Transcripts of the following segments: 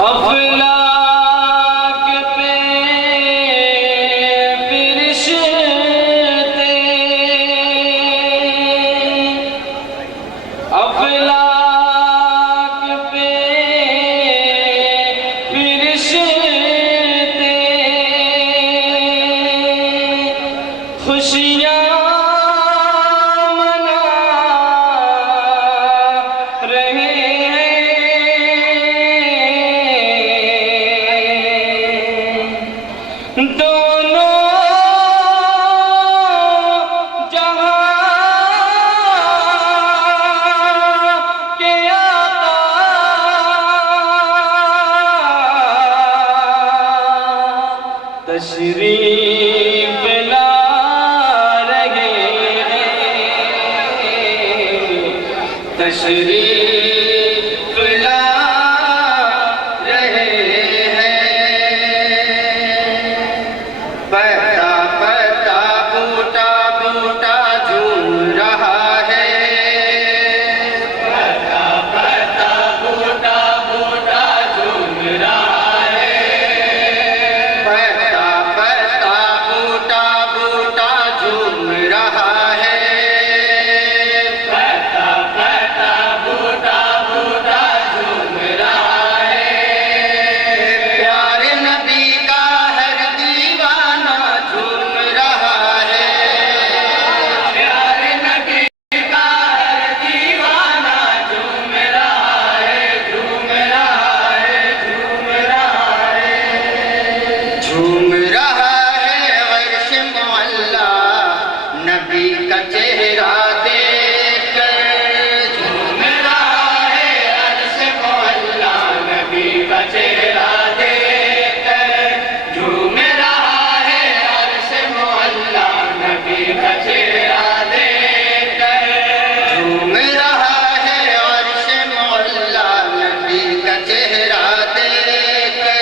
अफलाक पे फिरिश्ते, अफलाक पे फिरिश्ते खुशियाँ दोनों जहां के आका तशरीफ ला रहे हैं, तशरीफ ला रहे हैं। पता पता बूटा बूटा झूम रहा है, पता पता बूटा बूटा झूम रहा है, पता पता बूटा बूटा झूम रहा है, पता पता बूटा बूटा झूम रहा है। प्यारे नबी का हर दीवाना झूम रहा है, प्यारे नबी का हर दीवाना झूम रहा है, झूम रहा है, झूम रहा है, झूम रहा है। अर्श मुअल्ला नबी का चेहरा देखकर झूम रहा है, अर्श मुअल्ला नबी का चेहरा देखकर झूम रहा है, अर्श मुअल्ला नबी का चेहरा देखकर झूम रहा है, अर्श मुअल्ला नबी का चेहरा देखकर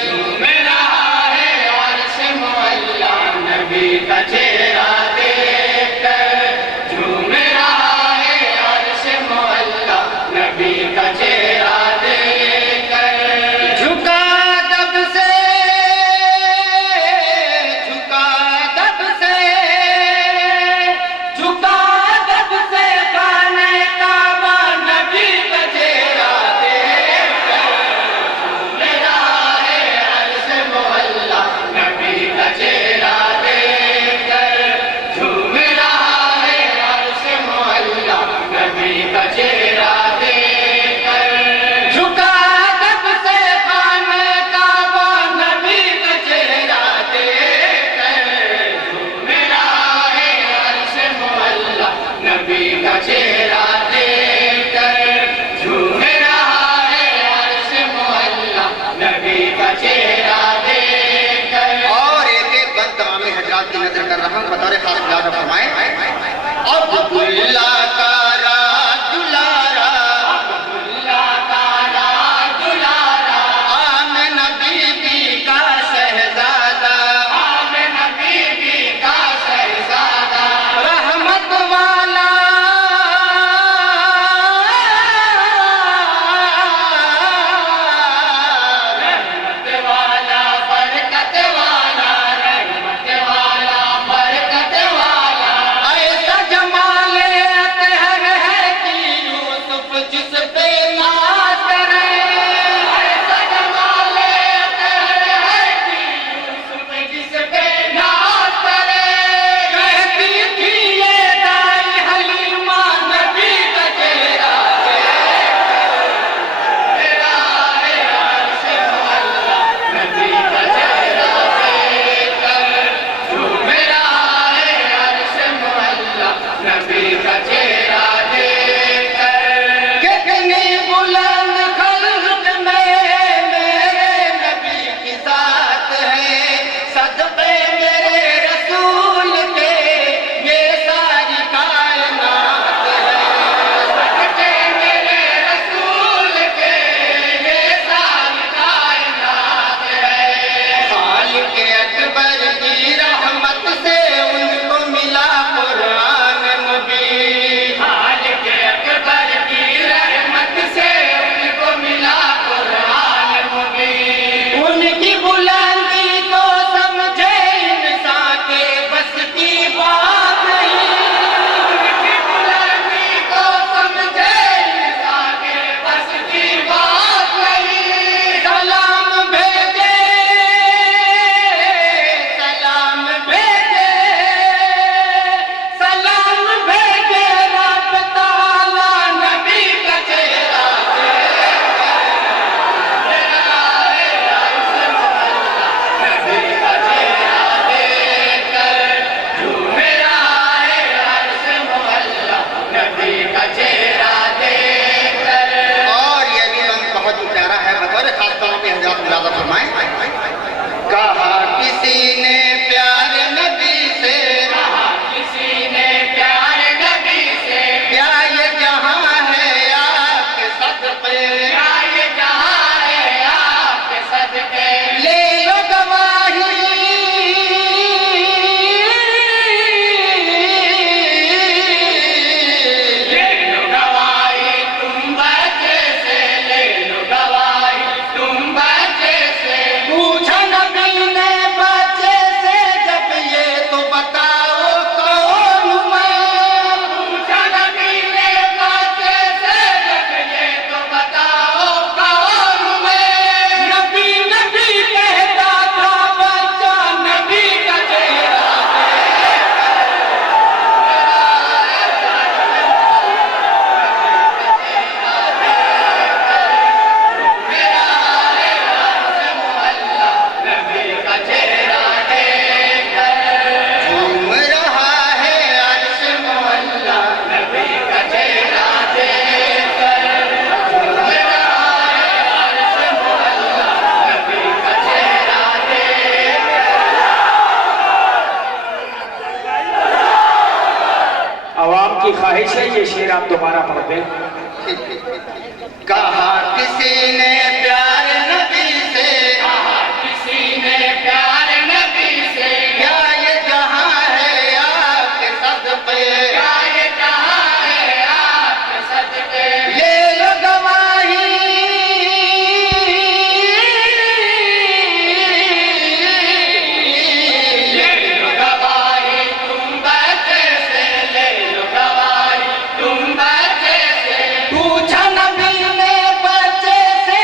झूम रहा है, अर्श मुअल्ला नबी का चेहरा देखकर झूम रहा है, अर्श मुअल्ला नबी का चेहरा देखकर। झुका दब से, झुका दब से, झुका दब से खाने काबा नबी का चेहरा देखकर झूम रहा है, अर्श मुअल्ला नबी का चेहरा देखकर झूम रहा है, अर्श मुअल्ला नबी का चेहरा देखकर। झुका दब से खाने काबा नबी का चेहरा देखकर झूम रहा है, अर्श मुअल्ला नबी का चेहरा देखकर झूम रहा है, अर्श मुअल्ला नबी का चेहरा देखकर। और एक एक बात तमाम हजरात की नजर कर रहा हूँ, बतौर खास मुलाजा फरमाएं। अब्दुल्ला का राज दुलारा, अब्दुल्ला का राज दुलारा, आमिना बीबी का शहजादा, आमिना बीबी का शहजादा, रहमत वाला, रहमत वाला, बरकत वाला, रहमत वाला, बरकत वाला, ऐसा जमाले अतहर है कि यूसुफ जिस पे नाज करे, ऐसा जमाले अतहर है कि यूसुफ जिस पे नाज करे। कहती थी ये दाई हलीमा नबी का चेहरा मेरा है, अर्श मुअल्ला नबी का चेहरा देखकर झूम रहा है, अर्श मुअल्ला नबी का चेहरा देखकर। कितनी बुलंद खल्क में मेरे नबी की साथ है, सदक़े मेरे रसूल के ये सारी कायनात है, सदक़े मेरे रसूल के ये सारी कायनात है। खालिक़ अकबर की रहमत से उनको मिला कुरान मुबीन, अवाम की ख्वाहिश है ये शेर आप दोबारा पढ़ दें। कहा किसी ने प्यार नबी से, कहा किसी ने प्यार नबी से, क्या ये जहां है आपके सदक़े, क्या ये जहां है आपके सदक़े, ले लो गवाही ले लो गवाही तुम बच्चे से, ले लो गवाही तुम बच्चे से। पूछा नबी ने बच्चे से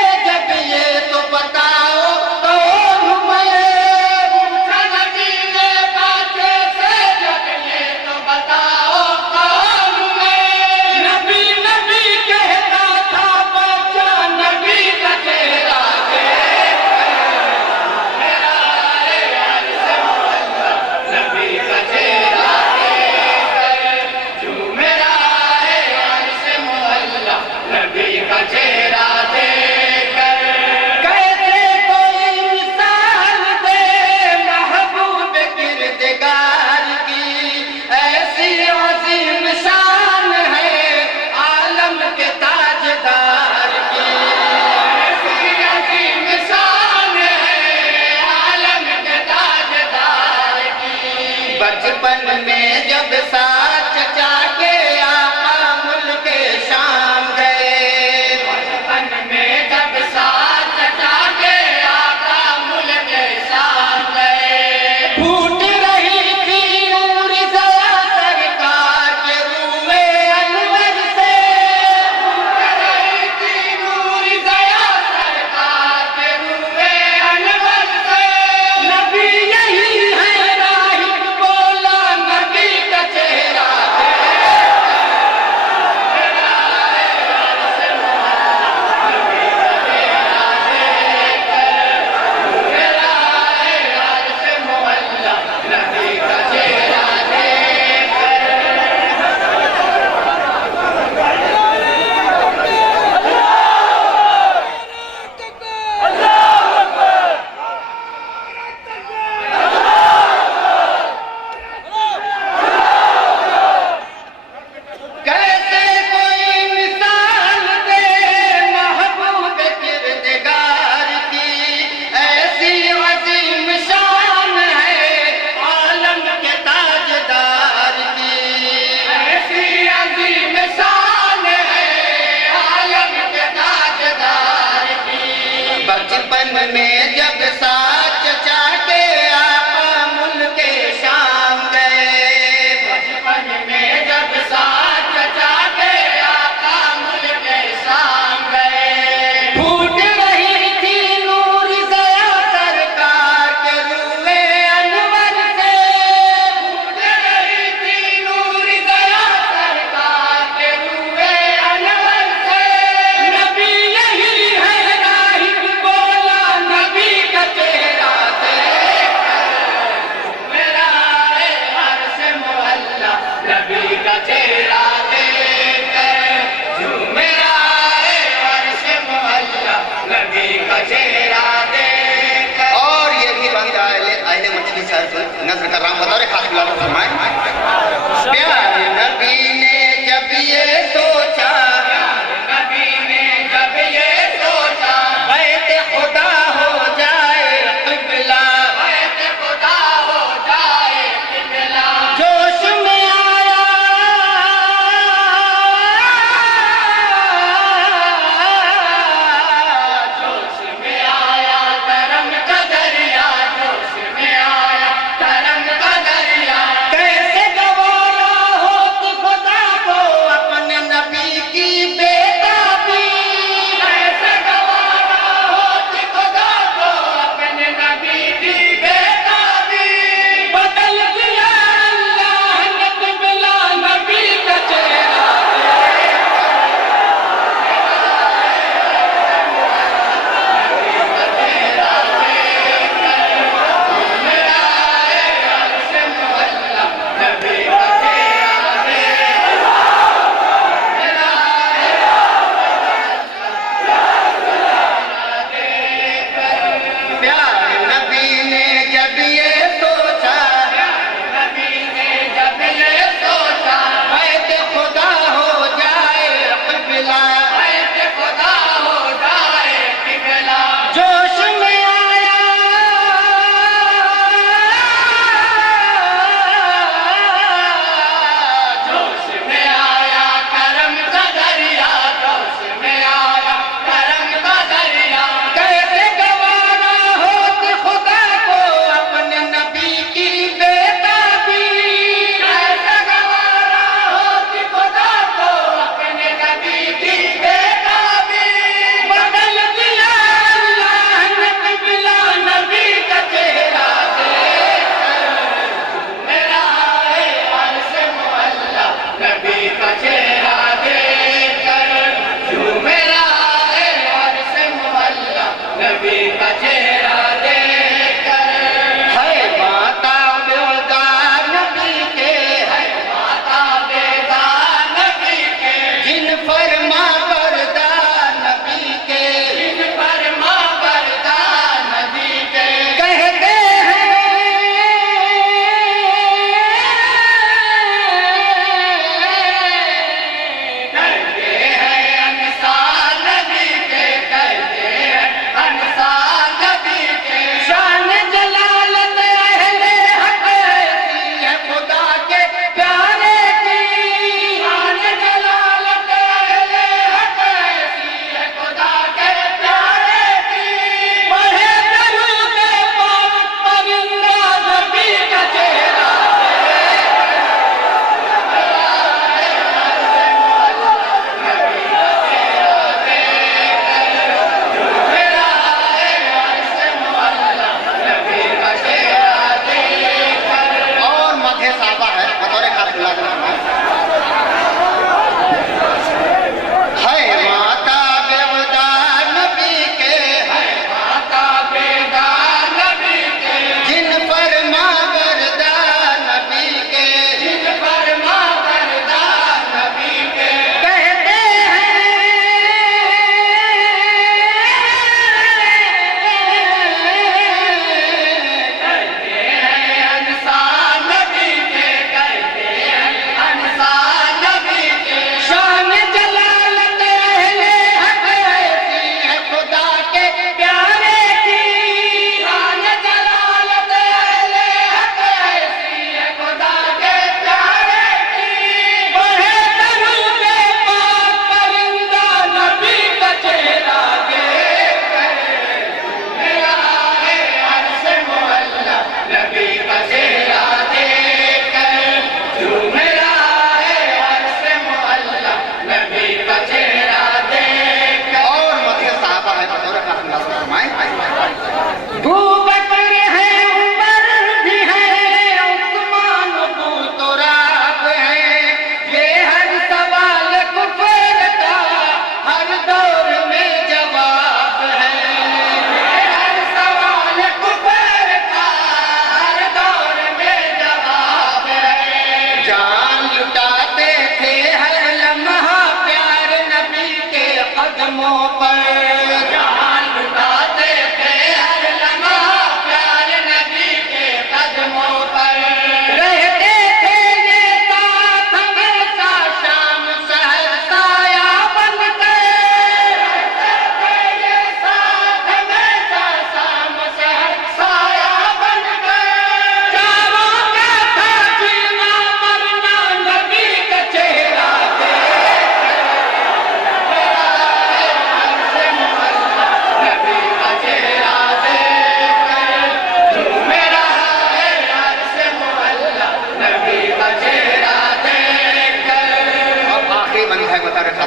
कर